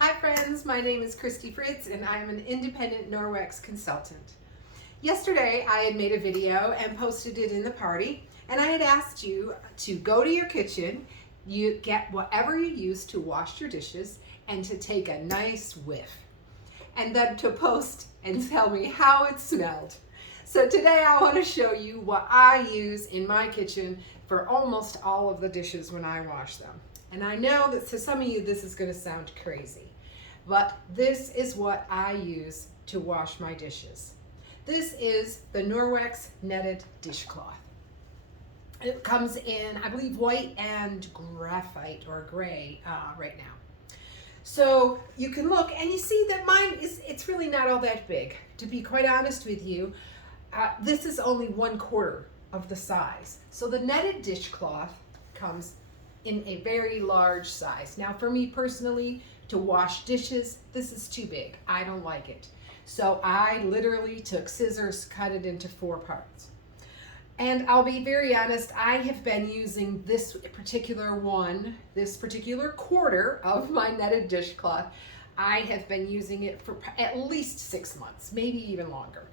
Hi friends, my name is Christy Fritz and I am an independent Norwex consultant. Yesterday I had made a video and posted it in the party, and I had asked you to go to your kitchen, you get whatever you use to wash your dishes, and to take a nice whiff, and then to post and tell me how it smelled. So today I want to show you what I use in my kitchen for almost all of the dishes when I wash them. And I know that to some of you this is going to sound crazy, but this is what I use to wash my dishes. This is the Norwex netted dishcloth. It comes in, I believe, white and graphite or gray right now. So you can look and you see that mine it's really not all that big. To be quite honest with you, this is only 1/4 of the size. So the netted dishcloth comes in a very large size. Now for me personally, to wash dishes, this is too big. I don't like it. So I literally took scissors, cut it into 4 parts. And I'll be very honest, I have been using this particular 1/4 of my netted dishcloth. I have been using it for at least 6 months, maybe even longer.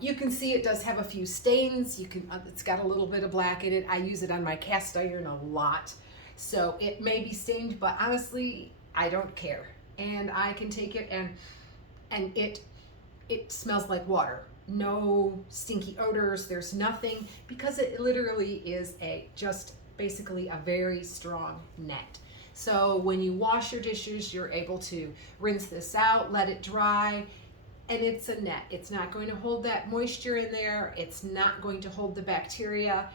You can see it does have a few stains. It's got a little bit of black in it. I use it on my cast iron a lot, so it may be stained, but honestly, I don't care. And I can take it and it smells like water. No stinky odors. There's nothing, because it literally is just basically a very strong net. So when you wash your dishes, you're able to rinse this out, let it dry. And it's a net. It's not going to hold that moisture in there. It's not going to hold the bacteria.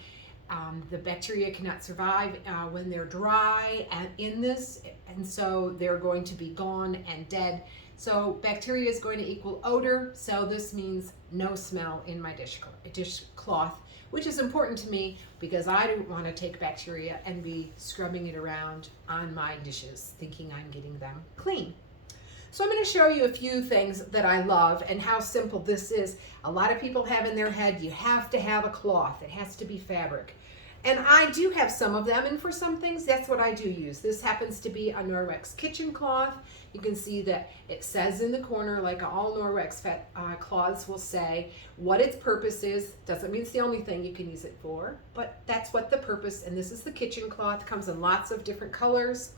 The bacteria cannot survive when they're dry and in this, and so they're going to be gone and dead. So bacteria is going to equal odor, so this means no smell in my dishcloth, which is important to me because I don't want to take bacteria and be scrubbing it around on my dishes thinking I'm getting them clean. So I'm going to show you a few things that I love and how simple this is. A lot of people have in their head, you have to have a cloth. It has to be fabric. And I do have some of them, and for some things, that's what I do use. This happens to be a Norwex kitchen cloth. You can see that it says in the corner, like all Norwex cloths will say, what its purpose is. Doesn't mean it's the only thing you can use it for, but that's what the purpose, and this is the kitchen cloth. It comes in lots of different colors.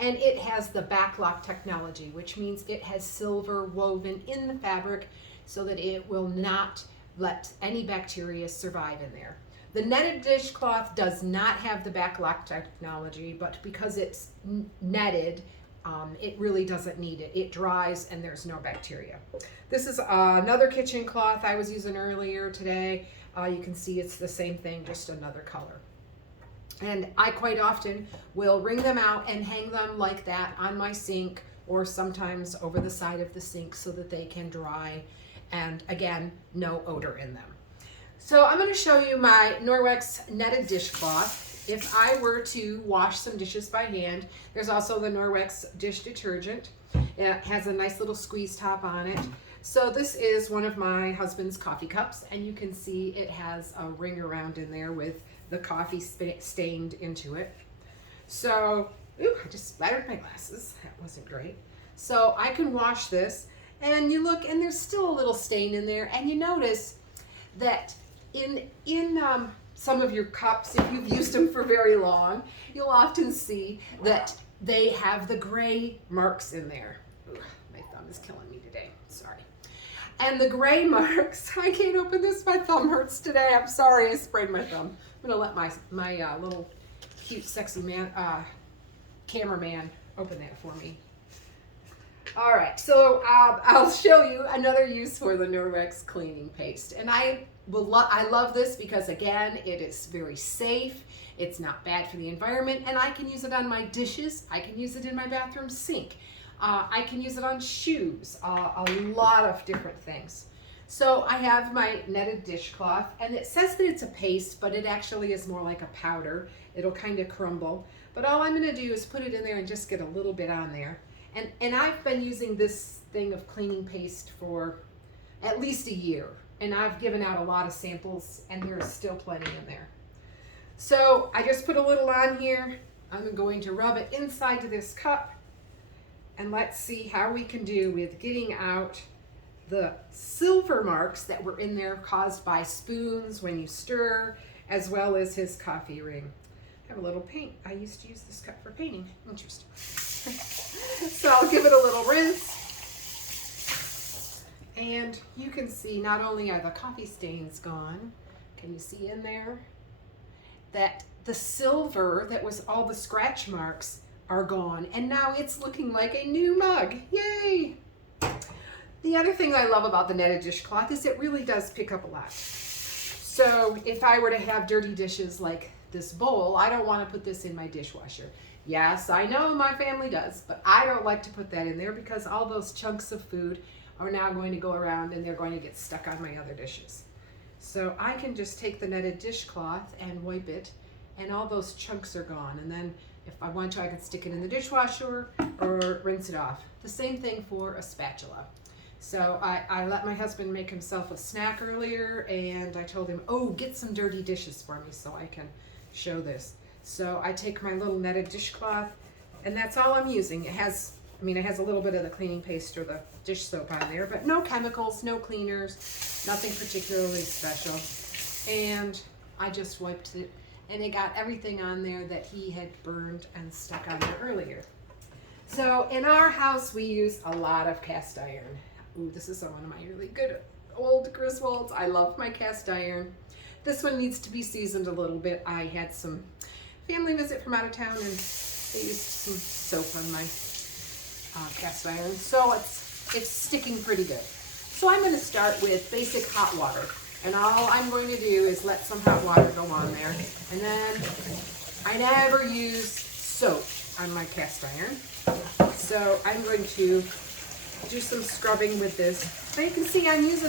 And it has the backlock technology, which means it has silver woven in the fabric so that it will not let any bacteria survive in there. The netted dishcloth does not have the backlock technology, but because it's netted, it really doesn't need it. It dries and there's no bacteria. This is another kitchen cloth I was using earlier today. You can see it's the same thing, just another color. And I quite often will wring them out and hang them like that on my sink, or sometimes over the side of the sink so that they can dry, and again, no odor in them. So I'm going to show you my Norwex netted dishcloth. If I were to wash some dishes by hand, there's also the Norwex dish detergent. It has a nice little squeeze top on it. So this is one of my husband's coffee cups, and you can see it has a ring around in there with the coffee stained into it. So, I just splattered my glasses. That wasn't great. So I can wash this, and you look, and there's still a little stain in there, and you notice that in some of your cups, if you've used them for very long, you'll often see that they have the gray marks in there. Ooh, my thumb is killing me today. Sorry. And the gray marks, I can't open this, my thumb hurts today. I'm sorry, I sprained my thumb. I'm gonna let my little cute sexy cameraman open that for me. All right, so I'll show you another use for the Norwex cleaning paste. And I love this because, again, it is very safe. It's not bad for the environment, and I can use it on my dishes. I can use it in my bathroom sink. I can use it on shoes, a lot of different things. So I have my netted dishcloth, and it says that it's a paste, but it actually is more like a powder. It'll kind of crumble. But all I'm going to do is put it in there and just get a little bit on there. And I've been using this thing of cleaning paste for at least a year. And I've given out a lot of samples, and there's still plenty in there. So I just put a little on here. I'm going to rub it inside to this cup. and let's see how we can do with getting out the silver marks that were in there caused by spoons when you stir, as well as his coffee ring. I have a little paint. I used to use this cup for painting. Interesting. So I'll give it a little rinse. And you can see not only are the coffee stains gone, can you see in there that the silver that was all the scratch marks are gone, and now it's looking like a new mug. Yay! The other thing I love about the netted dishcloth is it really does pick up a lot. So if I were to have dirty dishes like this bowl, I don't want to put this in my dishwasher. Yes, I know my family does, but I don't like to put that in there because all those chunks of food are now going to go around and they're going to get stuck on my other dishes. So I can just take the netted dishcloth and wipe it, and all those chunks are gone. And then if I want to, I can stick it in the dishwasher or rinse it off. The same thing for a spatula. So I let my husband make himself a snack earlier, and I told him, oh, get some dirty dishes for me so I can show this. So I take my little netted dishcloth, and that's all I'm using. It has a little bit of the cleaning paste or the dish soap on there, but no chemicals, no cleaners, nothing particularly special. And I just wiped it, and it got everything on there that he had burned and stuck on there earlier. So in our house, we use a lot of cast iron. Ooh, this is one of my really good old Griswolds. I love my cast iron. This one needs to be seasoned a little bit. I had some family visit from out of town, and they used some soap on my cast iron, so it's sticking pretty good. So I'm going to start with basic hot water, and all I'm going to do is let some hot water go on there, and then I never use soap on my cast iron, so I'm going to do some scrubbing with this. So you can see I use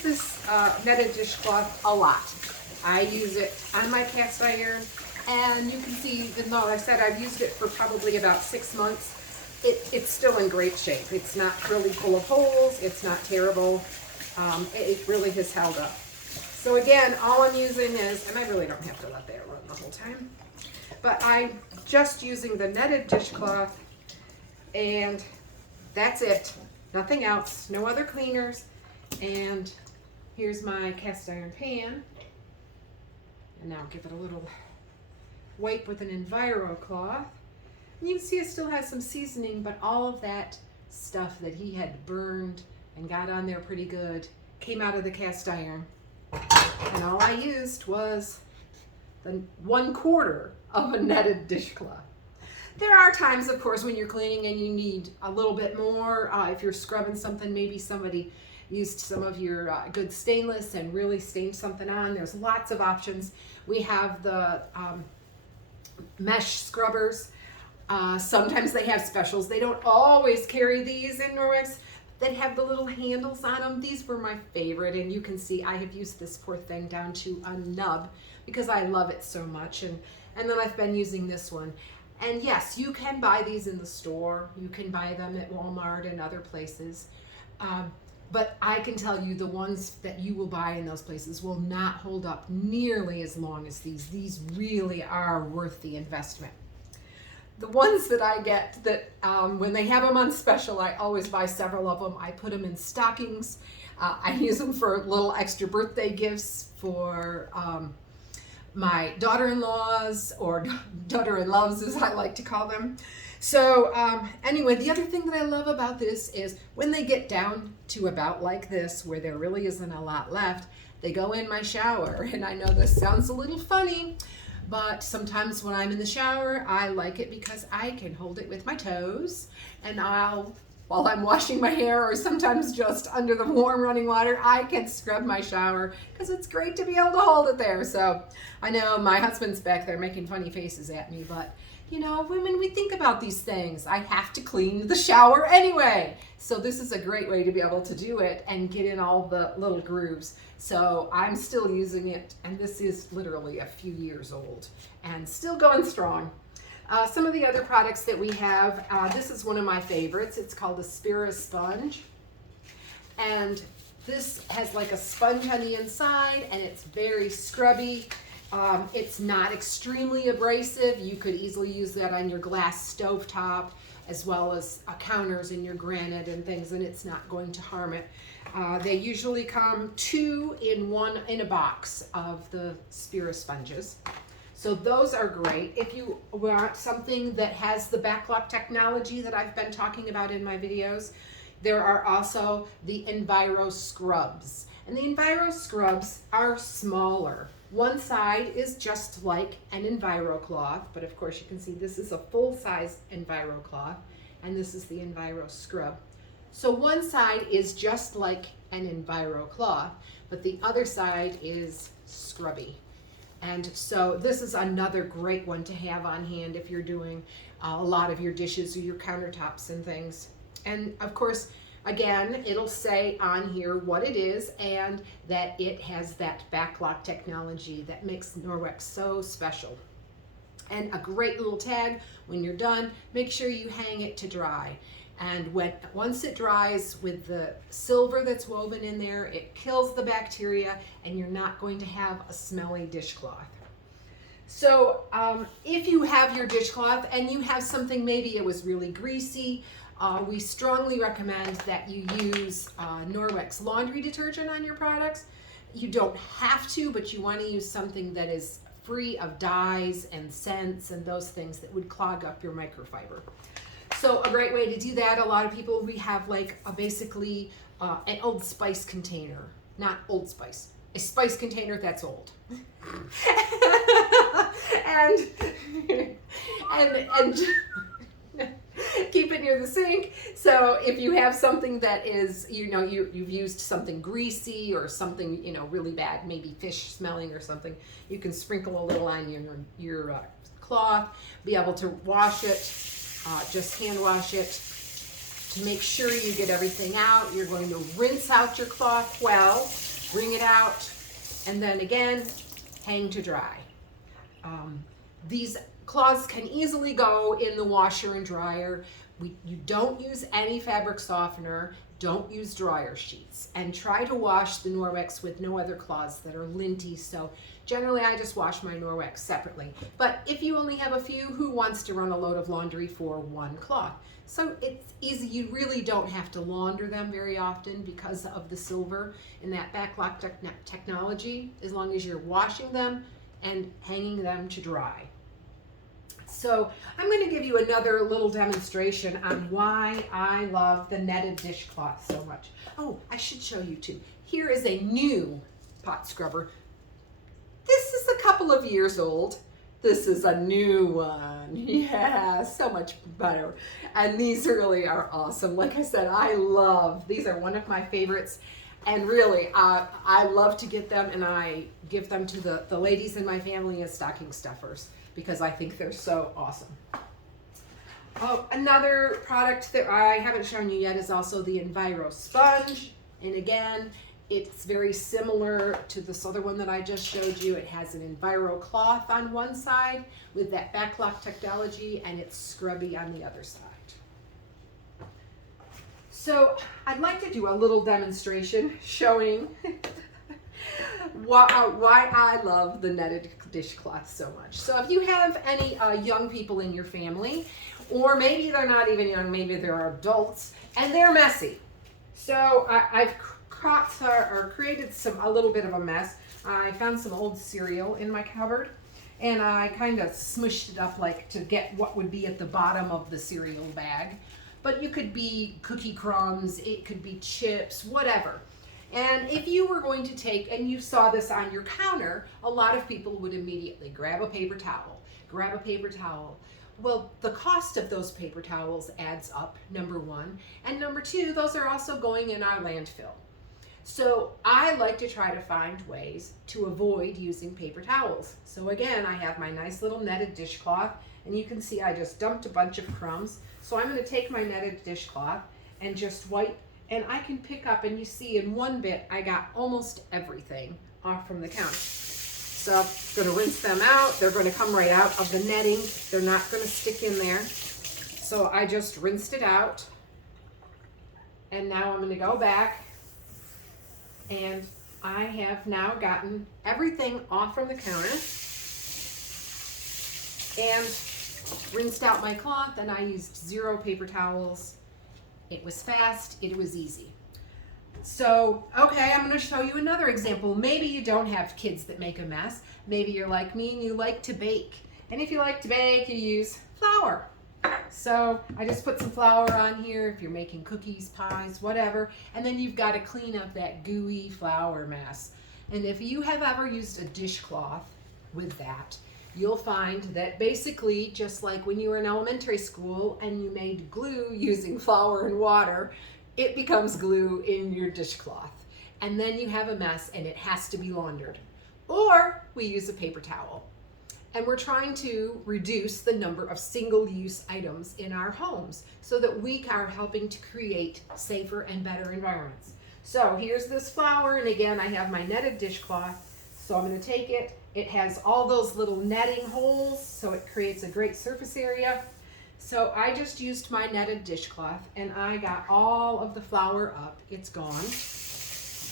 this netted dishcloth a lot. I use it on my cast iron, and you can see, even though I said I've used it for probably about 6 months, it's still in great shape. It's not really full of holes. It's not terrible. It really has held up. So again, all I'm using is, and I really don't have to let that run the whole time, but I'm just using the netted dishcloth, and that's it. Nothing else. No other cleaners. And here's my cast iron pan. And now give it a little wipe with an Enviro cloth. And you can see it still has some seasoning, but all of that stuff that he had burned and got on there pretty good came out of the cast iron. And all I used was the 1/4 of a netted dishcloth. There are times, of course, when you're cleaning and you need a little bit more. If you're scrubbing something, maybe somebody used some of your good stainless and really stained something on. There's lots of options. We have the mesh scrubbers. Sometimes they have specials. They don't always carry these in Norwex. They have the little handles on them. These were my favorite, and you can see I have used this poor thing down to a nub because I love it so much. And then I've been using this one. And yes, you can buy these in the store. You can buy them at Walmart and other places. But I can tell you the ones that you will buy in those places will not hold up nearly as long as these. These really are worth the investment. The ones that I get that when they have them on special, I always buy several of them. I put them in stockings. I use them for little extra birthday gifts for my daughter-in-laws, or daughter-in-loves as I like to call them. So anyway, the other thing that I love about this is when they get down to about like this, where there really isn't a lot left, they go in my shower. And I know this sounds a little funny, but sometimes when I'm in the shower, I like it because I can hold it with my toes, and while I'm washing my hair, or sometimes just under the warm running water, I can scrub my shower because it's great to be able to hold it there. So I know my husband's back there making funny faces at me, but you know, women, we think about these things. I have to clean the shower anyway. So this is a great way to be able to do it and get in all the little grooves. So I'm still using it, and this is literally a few years old and still going strong. Some of the other products that we have, this is one of my favorites. It's called a Spira sponge. And this has like a sponge on the inside, and it's very scrubby. It's not extremely abrasive. You could easily use that on your glass stovetop as well as counters and your granite and things, and it's not going to harm it. They usually come 2 in a box of the Spira sponges. So those are great. If you want something that has the backlock technology that I've been talking about in my videos, there are also the Enviro scrubs. And the Enviro scrubs are smaller. One side is just like an Enviro cloth, but of course you can see this is a full-size Enviro cloth, and this is the Enviro scrub. So one side is just like an Enviro cloth, but the other side is scrubby. And so this is another great one to have on hand if you're doing a lot of your dishes or your countertops and things. And of course, again, it'll say on here what it is and that it has that backlock technology that makes Norwex so special. And a great little tag, when you're done, make sure you hang it to dry. And once it dries with the silver that's woven in there, it kills the bacteria and you're not going to have a smelly dishcloth. So if you have your dishcloth and you have something, maybe it was really greasy, we strongly recommend that you use Norwex laundry detergent on your products. You don't have to, but you want to use something that is free of dyes and scents and those things that would clog up your microfiber. So a great way to do that, a lot of people, we have like basically an Old Spice container, not Old Spice, a spice container that's old. and keep it near the sink. So if you have something that is, you've used something greasy or something, really bad, maybe fish smelling or something, you can sprinkle a little on your cloth, be able to wash it, just hand wash it to make sure you get everything out. You're going to rinse out your cloth well, bring it out, and then again, hang to dry. These cloths can easily go in the washer and dryer. You don't use any fabric softener, don't use dryer sheets, and try to wash the Norwex with no other cloths that are linty. So generally I just wash my Norwex separately. But if you only have a few, who wants to run a load of laundry for one cloth? So it's easy, you really don't have to launder them very often because of the silver and that backlock technology, as long as you're washing them and hanging them to dry. So I'm going to give you another little demonstration on why I love the netted dishcloth so much. Oh, I should show you too. Here is a new pot scrubber. This is a couple of years old. This is a new one. Yeah, so much better. And these really are awesome. Like I said, these are one of my favorites. And really, I love to get them, and I give them to the ladies in my family as stocking stuffers, because I think they're so awesome. Oh, another product that I haven't shown you yet is also the Enviro sponge. And again, it's very similar to this other one that I just showed you. It has an Enviro cloth on one side with that backlock technology, and it's scrubby on the other side. So I'd like to do a little demonstration showing why I love the netted dishcloth so much. So if you have any young people in your family, or maybe they're not even young, maybe they're adults, and they're messy. So I've created a little bit of a mess. I found some old cereal in my cupboard, and I kind of smushed it up like to get what would be at the bottom of the cereal bag. But it could be cookie crumbs, it could be chips, whatever. And if you were going to take, and you saw this on your counter, a lot of people would immediately grab a paper towel. Well, the cost of those paper towels adds up, number one. And number two, those are also going in our landfill. So I like to try to find ways to avoid using paper towels. So again, I have my nice little netted dishcloth, and you can see I just dumped a bunch of crumbs. So I'm going to take my netted dishcloth and just wipe, and I can pick up, and you see in one bit I got almost everything off from the counter. So I'm going to rinse them out. They're going to come right out of the netting. They're not going to stick in there. So I just rinsed it out, and now I'm going to go back, and I have now gotten everything off from the counter. And rinsed out my cloth, and I used 0 paper towels. It was fast, it was easy. So, okay, I'm going to show you another example. Maybe you don't have kids that make a mess. Maybe you're like me and you like to bake. And if you like to bake, you use flour. So I just put some flour on here if you're making cookies, pies, whatever. And then you've got to clean up that gooey flour mess. And if you have ever used a dishcloth with that, you'll find that basically, just like when you were in elementary school and you made glue using flour and water, it becomes glue in your dishcloth. And then you have a mess and it has to be laundered. Or we use a paper towel. And we're trying to reduce the number of single-use items in our homes so that we are helping to create safer and better environments. So here's this flour, and again, I have my netted dishcloth. So I'm going to take it. It has all those little netting holes, so it creates a great surface area. So I just used my netted dishcloth, and I got all of the flour up. It's gone.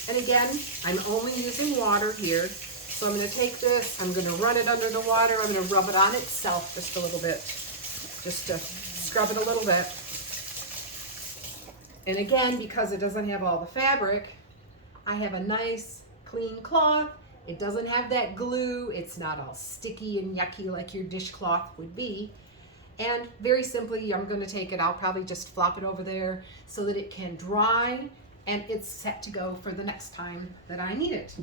And again, I'm only using water here. So I'm going to take this, I'm going to run it under the water, I'm going to rub it on itself just a little bit, just to scrub it a little bit. And again, because it doesn't have all the fabric, I have a nice clean cloth. It doesn't have that glue, it's not all sticky and yucky like your dishcloth would be. And very simply, I'm going to take it, I'll probably just flop it over there so that it can dry and it's set to go for the next time that I need it.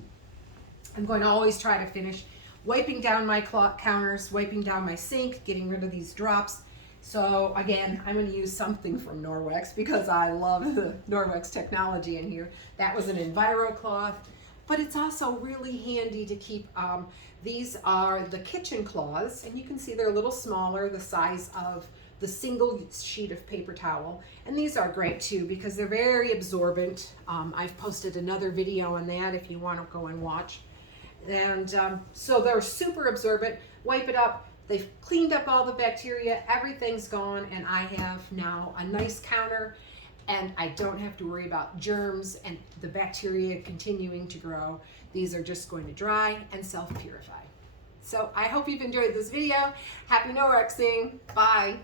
I'm going to always try to finish wiping down my cloth counters, wiping down my sink, getting rid of these drops. So again, I'm going to use something from Norwex because I love the Norwex technology in here. That was an Enviro cloth, but it's also really handy to keep, these are the kitchen cloths, and you can see they're a little smaller, the size of the single sheet of paper towel. And these are great too because they're very absorbent. I've posted another video on that if you want to go and watch. And so they're super absorbent. Wipe it up. They've cleaned up all the bacteria. Everything's gone, and I have now a nice counter, and I don't have to worry about germs and the bacteria continuing to grow. These are just going to dry and self-purify. So I hope you've enjoyed this video. Happy Norwexing. Bye.